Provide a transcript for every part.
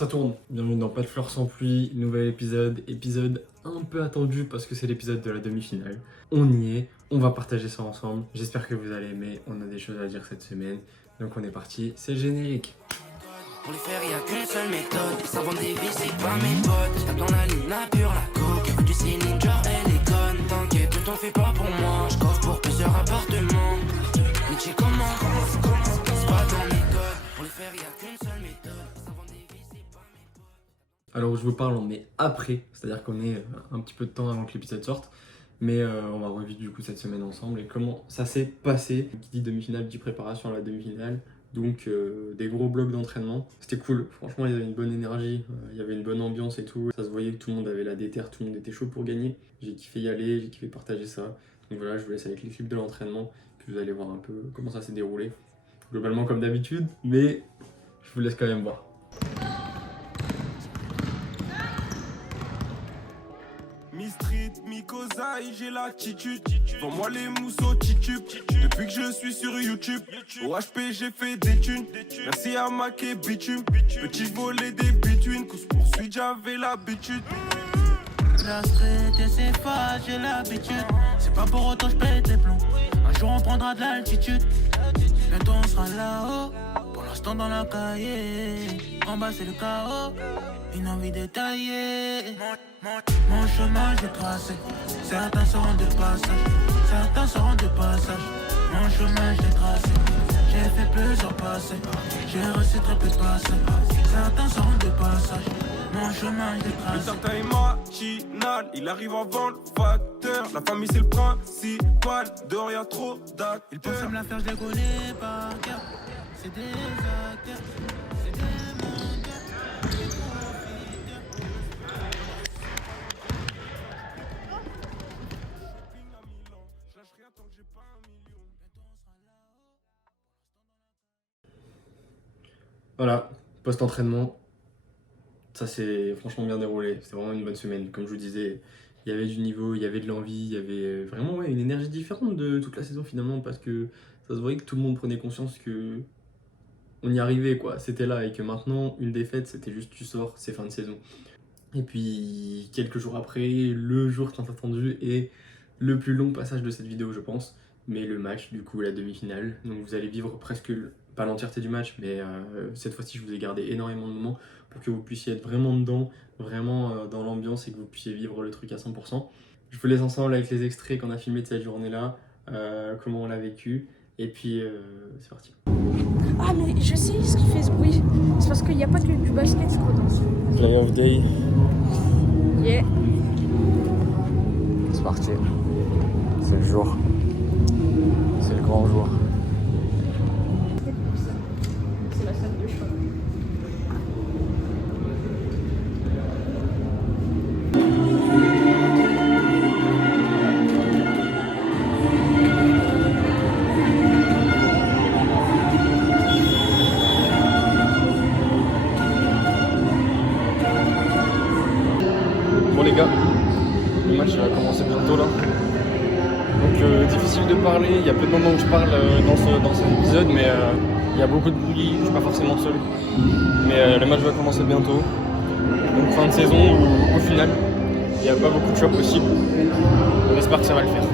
Ça tourne. Bienvenue dans Pas de fleurs sans pluie, nouvel épisode un peu attendu parce que c'est l'épisode de la demi-finale. On y est, on va partager ça ensemble. J'espère que vous allez aimer, on a des choses à dire cette semaine. Donc on est parti, c'est le générique. Pour les faire, y'a qu'une seule méthode. Ça vend des vies, c'est pas mes potes. Tape dans la ligne, la pure, la coke. Du Céline, genre elle est conne. T'inquiète, ne t'en fais pas pour moi. J'coffre pour plusieurs appartements. Mais tu sais comment c'est pas dans mes codes. Pour les faire, y'a qu'une seule méthode. Ça vend des vies, c'est pas mes potes. Alors je vous parle en mai après, c'est-à-dire qu'on est un petit peu de temps avant que l'épisode sorte. Mais on va revivre du coup cette semaine ensemble et comment ça s'est passé. Qui dit demi-finale dit préparation à la demi-finale. Donc des gros blocs d'entraînement. C'était cool, franchement il y avait une bonne énergie, il y avait une bonne ambiance et tout. Ça se voyait que tout le monde avait la déterre, tout le monde était chaud pour gagner. J'ai kiffé y aller, j'ai kiffé partager ça. Donc voilà, je vous laisse avec les clips de l'entraînement. Puis vous allez voir un peu comment ça s'est déroulé. Globalement comme d'habitude, mais je vous laisse quand même voir. Mi-street, mi-cosaille, j'ai l'attitude. Pour moi les mousseaux titubes. Depuis que je suis sur YouTube, au HP j'ai fait des thunes. Merci à Mac et Bitume. Petit volet des bituines, course poursuite j'avais l'habitude. La street et c'est pas, j'ai l'habitude. C'est pas pour autant je pète les plombs. Un jour on prendra de l'altitude. Bientôt on sera là-haut. Pour l'instant dans la cahier. En bas c'est le chaos. Une envie détaillée. Mon chemin j'ai tracé. Certains seront de passage. Certains seront de passage. Mon chemin j'ai tracé. J'ai fait plusieurs passés. J'ai reçu très peu de passages. Certains seront de passage. Mon chemin j'ai Le tracé. tartin est machinal, il arrive avant le facteur. La famille c'est le principal, dehors y'a trop Ils d'acteurs. pensent à me la faire, je les connais par cœur. C'est des acteurs, c'est des menteurs. Voilà, post-entraînement, ça s'est franchement bien déroulé. C'était vraiment une bonne semaine. Comme je vous disais, il y avait du niveau, il y avait de l'envie, il y avait vraiment une énergie différente de toute la saison finalement parce que ça se voyait que tout le monde prenait conscience que on y arrivait quoi. C'était là et que maintenant, une défaite, c'était juste tu sors, c'est fin de saison. Et puis, quelques jours après, le jour tant attendu et le plus long passage de cette vidéo, je pense. Mais le match, du coup, la demi-finale. Donc vous allez vivre presque, pas l'entièreté du match, mais cette fois-ci, je vous ai gardé énormément de moments pour que vous puissiez être vraiment dedans, vraiment dans l'ambiance et que vous puissiez vivre le truc à 100%. Je vous laisse ensemble avec les extraits qu'on a filmés de cette journée-là, comment on l'a vécu. Et puis, c'est parti. Ah mais je sais ce qui fait ce bruit. C'est parce qu'il n'y a pas que du basket je crois dans ce. Play of Day, Yeah. c'est parti. C'est le jour. C'est le grand jour. C'est la salle de choc. Bon les gars, le match va commencer bientôt là. Donc difficile de parler, il y a peu de moments où je parle dans cet épisode, mais il y a beaucoup de bruit, je suis pas forcément seul. Mais le match va commencer bientôt. Donc fin de saison où au final, il n'y a pas beaucoup de choix possibles. On espère que ça va le faire.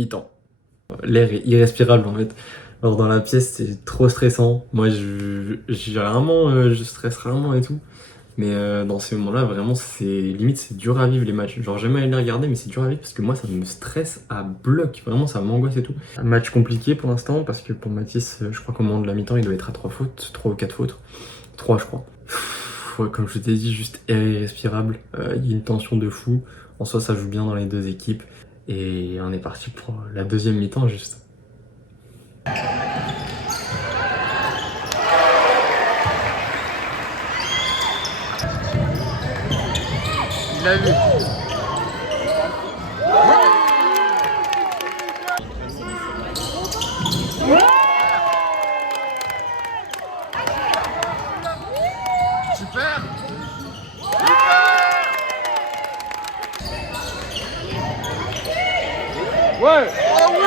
mi-temps. L'air est irrespirable en fait. Alors dans la pièce, c'est trop stressant. Moi, je stresse rarement et tout. Mais dans ces moments-là, vraiment, c'est dur à vivre les matchs. Genre, jamais aller les regarder, mais c'est dur à vivre parce que moi, ça me stresse à bloc. Vraiment, ça m'angoisse et tout. Un match compliqué pour l'instant parce que pour Mathis, je crois qu'au moment de la mi-temps, il doit être à 3 fautes, 3 ou 4 fautes. 3, je crois. Ouais, comme je t'ai dit, juste air irrespirable. Il y a une tension de fou. En soi, ça joue bien dans les deux équipes. Et on est parti pour la deuxième mi-temps, juste. Il l'a vu. Super. Ouais. Oh oui.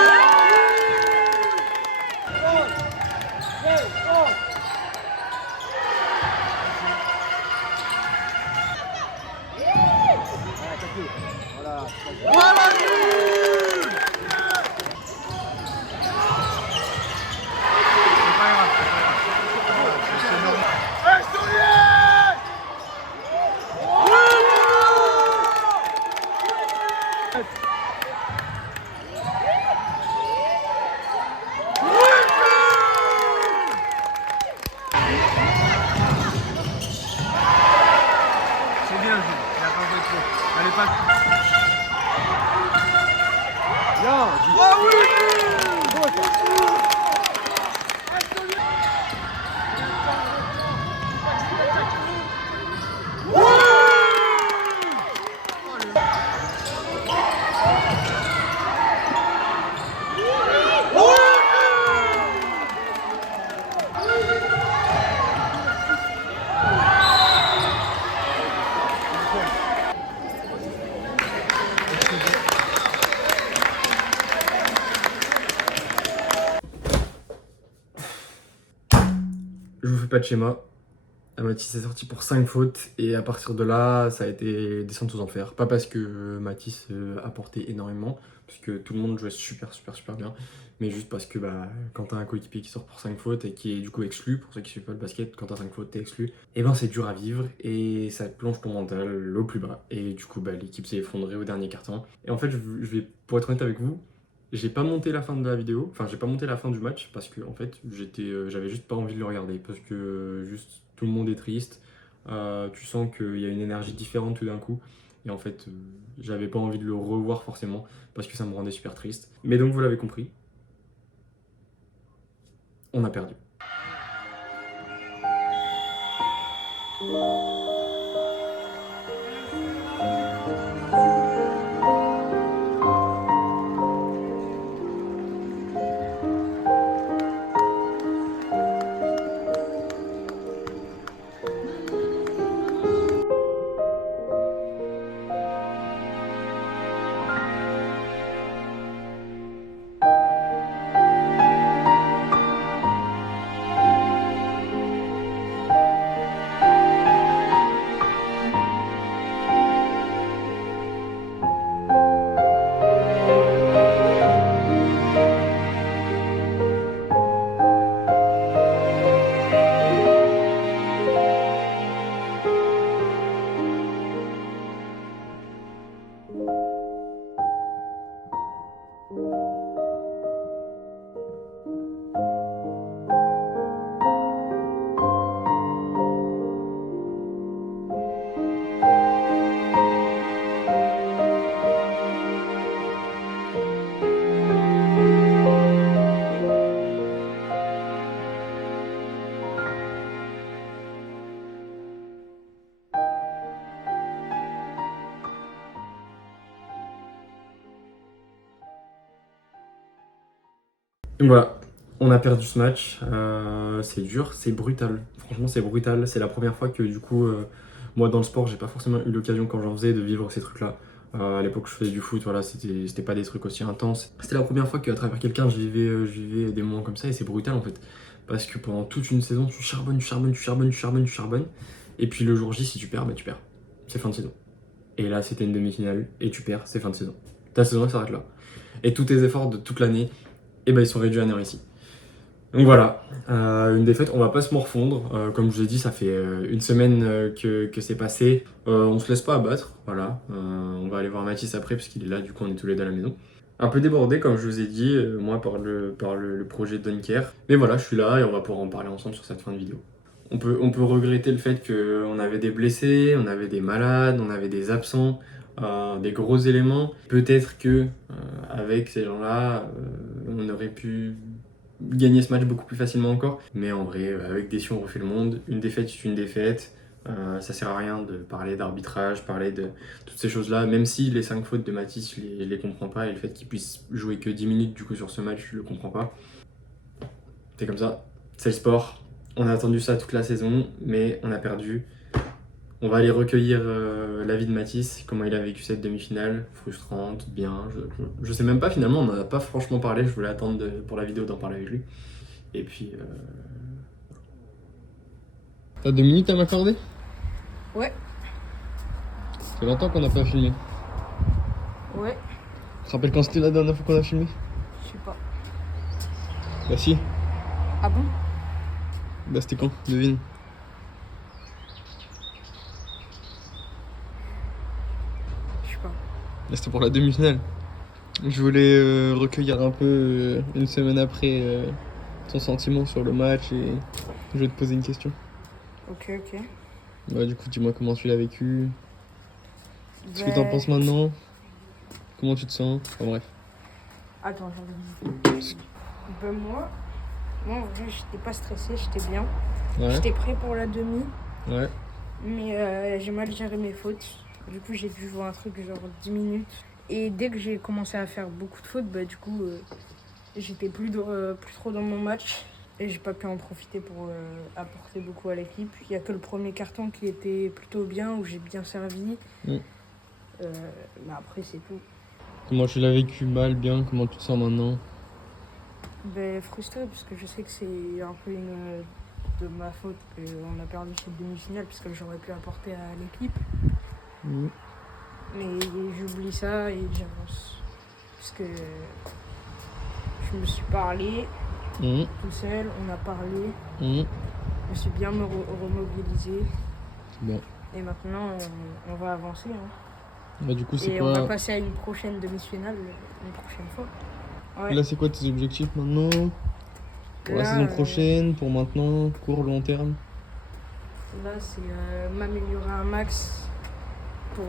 Je vous fais pas de schéma. Mathis est sorti pour 5 fautes et à partir de là, ça a été descente aux enfers. Pas parce que Mathis apportait énormément, parce que tout le monde jouait super bien, mais juste parce que quand t'as un coéquipier qui sort pour 5 fautes et qui est du coup exclu, pour ceux qui suivent pas le basket, quand t'as 5 fautes t'es exclu, et c'est dur à vivre et ça plonge ton mental au plus bas. Et du coup l'équipe s'est effondrée au dernier quart-temps. Et en fait je vais, pour être honnête avec vous, j'ai pas monté la fin de la vidéo, enfin j'ai pas monté la fin du match parce que en fait j'avais juste pas envie de le regarder parce que juste tout le monde est triste, tu sens qu'il y a une énergie différente tout d'un coup et en fait j'avais pas envie de le revoir forcément parce que ça me rendait super triste. Mais donc vous l'avez compris, on a perdu. Donc voilà, on a perdu ce match, c'est dur, c'est brutal, franchement c'est brutal, c'est la première fois que du coup, moi dans le sport j'ai pas forcément eu l'occasion quand j'en faisais de vivre ces trucs là. À l'époque je faisais du foot, voilà, c'était pas des trucs aussi intenses. C'était la première fois qu'à travers quelqu'un je vivais des moments comme ça et c'est brutal en fait. Parce que pendant toute une saison tu charbonnes, et puis le jour J si tu perds, tu perds. C'est fin de saison. Et là c'était une demi-finale et tu perds, c'est fin de saison. Ta saison elle s'arrête là. Et tous tes efforts de toute l'année, eh ben, ils sont réduits à néant ici. Donc voilà, une défaite, on va pas se morfondre. Comme je vous ai dit, ça fait une semaine que c'est passé. On se laisse pas abattre, voilà. On va aller voir Mathis après, puisqu'il est là, du coup on est tous les deux à la maison. Un peu débordé, comme je vous ai dit, moi par le projet Dunker. Mais voilà, je suis là et on va pouvoir en parler ensemble sur cette fin de vidéo. On peut regretter le fait qu'on avait des blessés, on avait des malades, on avait des absents, des gros éléments. Peut-être que avec ces gens-là, on aurait pu gagner ce match beaucoup plus facilement encore. Mais en vrai, avec des on refait le monde. Une défaite, c'est une défaite. Ça sert à rien de parler d'arbitrage, parler de toutes ces choses-là. Même si les 5 fautes de Mathis, je les comprends pas. Et le fait qu'il puisse jouer que 10 minutes du coup sur ce match, je le comprends pas. C'est comme ça, c'est le sport. On a attendu ça toute la saison, mais on a perdu. On va aller recueillir l'avis de Mathis, comment il a vécu cette demi-finale, frustrante, bien. Je sais même pas finalement, on n'en a pas franchement parlé, je voulais attendre pour la vidéo d'en parler avec lui. Et puis... T'as 2 minutes à m'accorder? Ouais. Ça fait longtemps qu'on n'a pas filmé. Ouais. Tu te rappelles quand c'était la dernière fois qu'on a filmé? Je sais pas. Bah si. Ah bon? Bah c'était quand? Devine. Je sais pas. Bah c'était pour la demi-finale. Je voulais recueillir un peu une semaine après ton sentiment sur le match et je vais te poser une question. Ok, ok. Bah du coup dis-moi comment tu l'as vécu, ce que Ben, t'en penses maintenant, comment tu te sens, enfin bref. Attends, j'en ai dit. Ben moi en vrai, j'étais pas stressé, j'étais bien. Ouais, J'étais prêt pour la demi, ouais, mais j'ai mal géré mes fautes. Du coup, j'ai dû jouer un truc genre 10 minutes. Et dès que j'ai commencé à faire beaucoup de fautes, bah du coup, j'étais plus trop dans mon match. Et j'ai pas pu en profiter pour apporter beaucoup à l'équipe. Il y a que le premier carton qui était plutôt bien, où j'ai bien servi. Mm. Mais après, c'est tout. Comment tu l'as vécu, mal, bien, comment tu te sens maintenant? Ben, frustré, parce que je sais que c'est un peu de ma faute qu'on a perdu cette demi-finale, parce que j'aurais pu apporter à l'équipe. Mm. Mais j'oublie ça et j'avance. Parce que je me suis parlé tout seul, on a parlé. Je me suis bien remobilisé. Bon. Et maintenant, on va avancer. Hein. Bah du coup c'est Et on va quoi? passer à une prochaine demi-finale une prochaine fois. Ouais. Là c'est quoi tes objectifs maintenant? Pour la Là, saison prochaine, pour maintenant, court, long terme? Là, c'est m'améliorer un max pour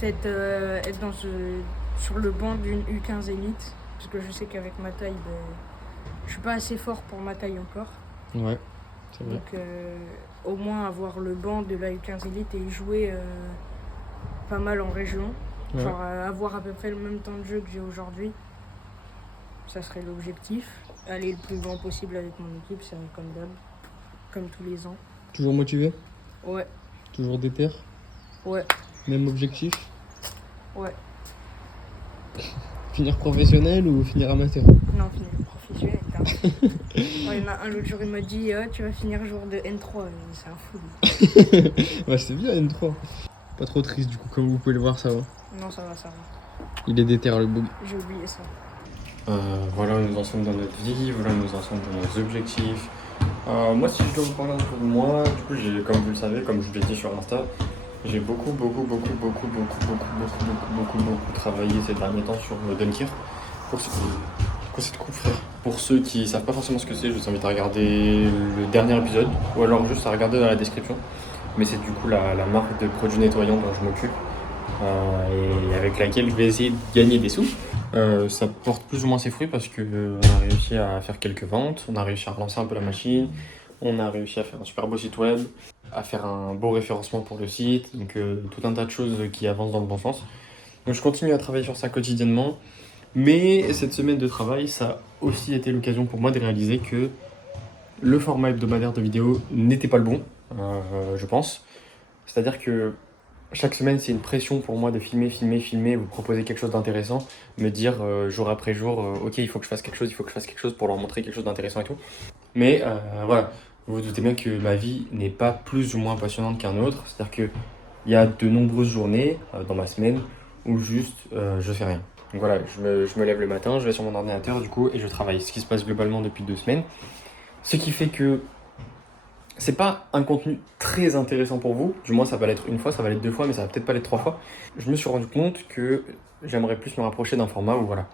peut-être être sur le banc d'une U15 élite. Parce que je sais qu'avec ma taille, je suis pas assez fort pour ma taille encore. Ouais, c'est vrai. Donc au moins avoir le banc de la U15 élite et y jouer pas mal en région. Ouais. Genre avoir à peu près le même temps de jeu que j'ai aujourd'hui. Ça serait l'objectif. Aller le plus loin possible avec mon équipe, c'est comme d'hab. Comme tous les ans. Toujours motivé? Ouais, Toujours déter? ouais, Même objectif? ouais. Finir professionnel ou finir amateur? Non, finir professionnel. Il y en a un l'autre jour, il m'a dit tu vas finir joueur de N3. C'est un fou. Lui. Bah c'est bien N3. Pas trop triste du coup, comme vous pouvez le voir, ça va. Non, ça va, ça va. Il est déter le bug. J'ai oublié ça. Voilà où nous en sommes dans notre vie, voilà où nous en sommes dans nos objectifs. Moi si je dois vous parler un peu de moi, du coup comme vous le savez, comme je vous l'ai dit sur Insta, j'ai beaucoup travaillé ces derniers temps sur Dunkir. Quoi cette coupe frère? Pour ceux qui savent pas forcément ce que c'est, je vous invite à regarder le dernier épisode ou alors juste à regarder dans la description. Mais c'est du coup la marque de produits nettoyants dont je m'occupe et avec laquelle je vais essayer de gagner des sous. Ça porte plus ou moins ses fruits parce que on a réussi à faire quelques ventes, on a réussi à relancer un peu la machine, on a réussi à faire un super beau site web, à faire un beau référencement pour le site, donc tout un tas de choses qui avancent dans le bon sens. Donc je continue à travailler sur ça quotidiennement, mais cette semaine de travail, ça a aussi été l'occasion pour moi de réaliser que le format hebdomadaire de vidéo n'était pas le bon, je pense. C'est-à-dire que chaque semaine, c'est une pression pour moi de filmer, vous proposer quelque chose d'intéressant, me dire jour après jour, ok, il faut que je fasse quelque chose pour leur montrer quelque chose d'intéressant et tout. Mais voilà, vous vous doutez bien que ma vie n'est pas plus ou moins passionnante qu'un autre. C'est-à-dire qu'il y a de nombreuses journées dans ma semaine ou juste je fais rien. Donc voilà, je me lève le matin, je vais sur mon ordinateur du coup et je travaille, ce qui se passe globalement depuis 2 semaines. Ce qui fait que c'est pas un contenu très intéressant pour vous, du moins ça va l'être une fois, ça va l'être 2 fois, mais ça va peut-être pas l'être 3 fois. Je me suis rendu compte que j'aimerais plus me rapprocher d'un format où voilà,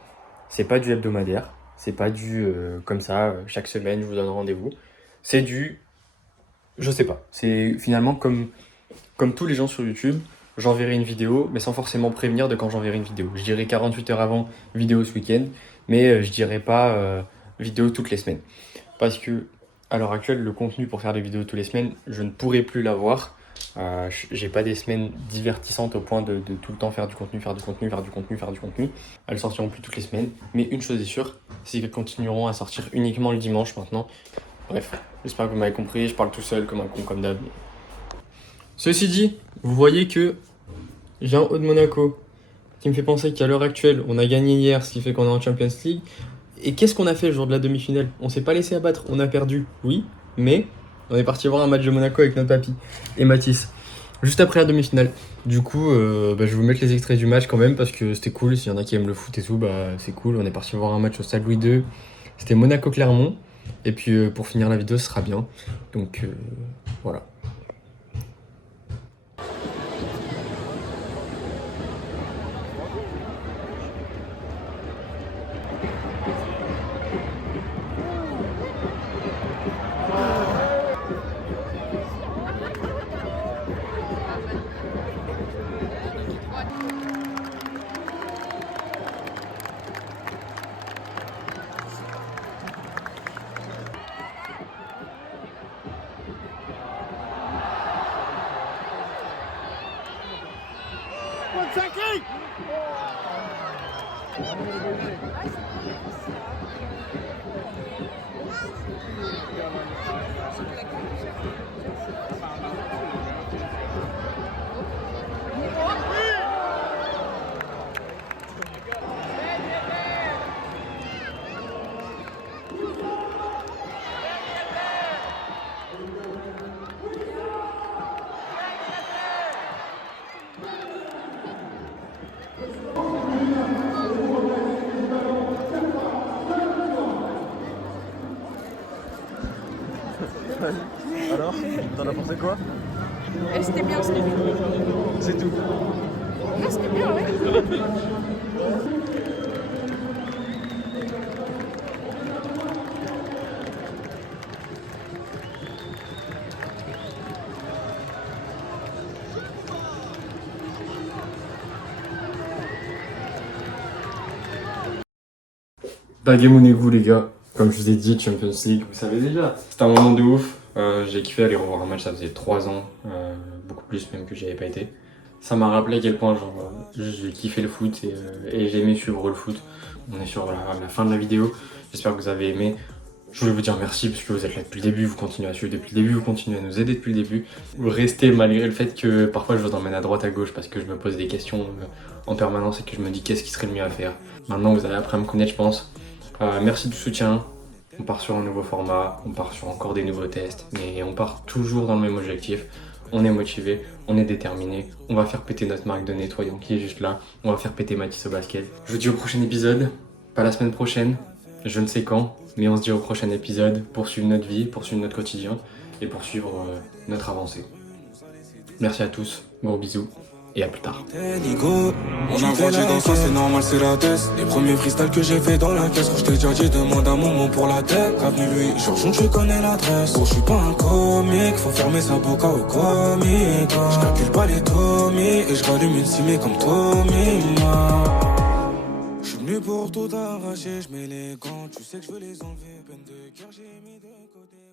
c'est pas du hebdomadaire, c'est pas du comme ça, chaque semaine je vous donne rendez-vous. C'est du, je sais pas, c'est finalement comme tous les gens sur YouTube, j'enverrai une vidéo, mais sans forcément prévenir de quand j'enverrai une vidéo. Je dirai 48 heures avant, vidéo ce week-end, mais je dirai pas vidéo toutes les semaines. Parce que, à l'heure actuelle, le contenu pour faire des vidéos toutes les semaines, je ne pourrai plus l'avoir. J'ai pas des semaines divertissantes au point de tout le temps faire du contenu. Elles sortiront plus toutes les semaines. Mais une chose est sûre, c'est qu'elles continueront à sortir uniquement le dimanche maintenant. Bref, j'espère que vous m'avez compris, je parle tout seul comme un con comme d'hab. Ceci dit, vous voyez que j'ai un haut de Monaco qui me fait penser qu'à l'heure actuelle, on a gagné hier, ce qui fait qu'on est en Champions League. Et qu'est-ce qu'on a fait le jour de la demi-finale? On s'est pas laissé abattre, on a perdu, oui, mais on est parti voir un match de Monaco avec notre papy et Mathis, juste après la demi-finale. Du coup, je vais vous mettre les extraits du match quand même parce que c'était cool. S'il y en a qui aiment le foot et tout, c'est cool. On est parti voir un match au Stade Louis II. C'était Monaco-Clermont. Et puis pour finir la vidéo, ce sera bien. Donc voilà. Alors, t'en as pensé quoi? C'était bien, c'était bien. C'est tout. Non, c'était bien, ouais. Baguez-vous les gars, comme je vous ai dit, Champions League, vous savez déjà. C'était un moment de ouf, j'ai kiffé aller revoir un match, ça faisait 3 ans, beaucoup plus même que j'y avais pas été. Ça m'a rappelé à quel point j'ai kiffé le foot et j'ai aimé suivre le foot. On est sur la fin de la vidéo, j'espère que vous avez aimé. Je voulais vous dire merci parce que vous êtes là depuis le début, vous continuez à suivre depuis le début, vous continuez à nous aider depuis le début. Vous restez malgré le fait que parfois je vous emmène à droite à gauche parce que je me pose des questions en permanence et que je me dis qu'est-ce qui serait le mieux à faire. Maintenant vous avez appris à me connaître je pense. Merci du soutien, on part sur un nouveau format, on part sur encore des nouveaux tests, mais on part toujours dans le même objectif. On est motivé, on est déterminé, on va faire péter notre marque de nettoyant qui est juste là, on va faire péter Mathis au basket. Je vous dis au prochain épisode, pas la semaine prochaine, je ne sais quand, mais on se dit au prochain épisode pour suivre notre vie, pour suivre notre quotidien et pour suivre notre avancée. Merci à tous, gros bisous. Et à plus tard. On a grandi dans ça, c'est normal, c'est la test. Les premiers freestyles que j'ai fait dans la caisse, quand je t'ai déjà dit, demande à mon pour la tête. Avenue lui, Georges, tu connais l'adresse. Oh, je suis pas un comique, faut fermer sa boca au comique. Je calcule pas les Tommy et je rallume une cimée comme Tommy. Je suis venu pour tout arracher, je mets les gants, tu sais que je veux les enlever. Peine de cœur, j'ai mis de côté.